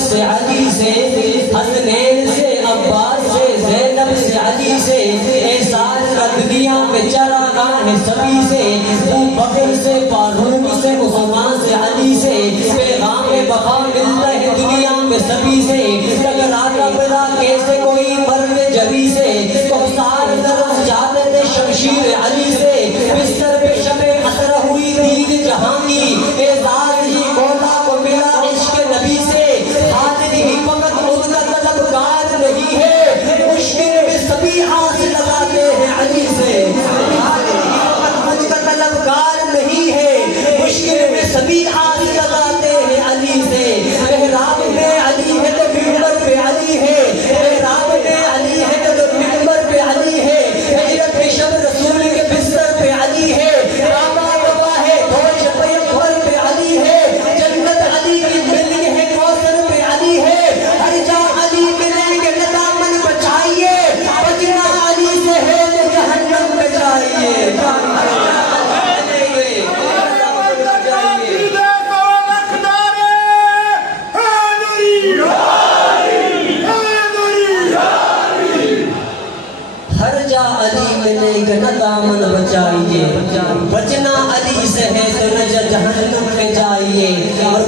سے علی سے، حسنین سے عباس سے، زینب سے علی سے، احسان کا دنیا میں چراغاں ہے سبھی سے، ابوبکر سے، فاروق سے، عثمان سے، علی سے، پیغام بقا ملتا ہے دنیا میں سبھی سے، ٹکراتا بلا کیسے کوئی مرد جری سے، کوثر درس جاتے تھے شمشیر علی سے، بستر پہ شب خطرہ ہوئی دید جہاں کی، اعزاز ہی مولا کو ملا عشق نبی سے، حاضر ہی فقط ان کا طلبگار نہیں ہے، مشکل میں سبھی آس لگاتے ہیں علی سے، حاضر ہی فقط ان کا طلبگار نہیں ہے، مشکل میں سبھی آس لگاتے ہیں علی سے، محراب میں علی ہے تو منبر پہ علی ہے، محراب میں علی ہے تو منبر پہ علی ہے، ہجرت کی شب رسول کے بستر پہ علی ہے، بابا بابا ہے گوش پیغمبر پہ علی ہے، جنت علی کی ملک ہے کوثر پہ علی ہے، ہر جا علی ملیں گے دامن بچائیے، بچنا علی سے ہے تو جہنم میں جائیے، ہر جا علی ملے گا نہ دامن بچائیے، بچنا علی سے ہے تو نہ جہنم میں جائیے، اور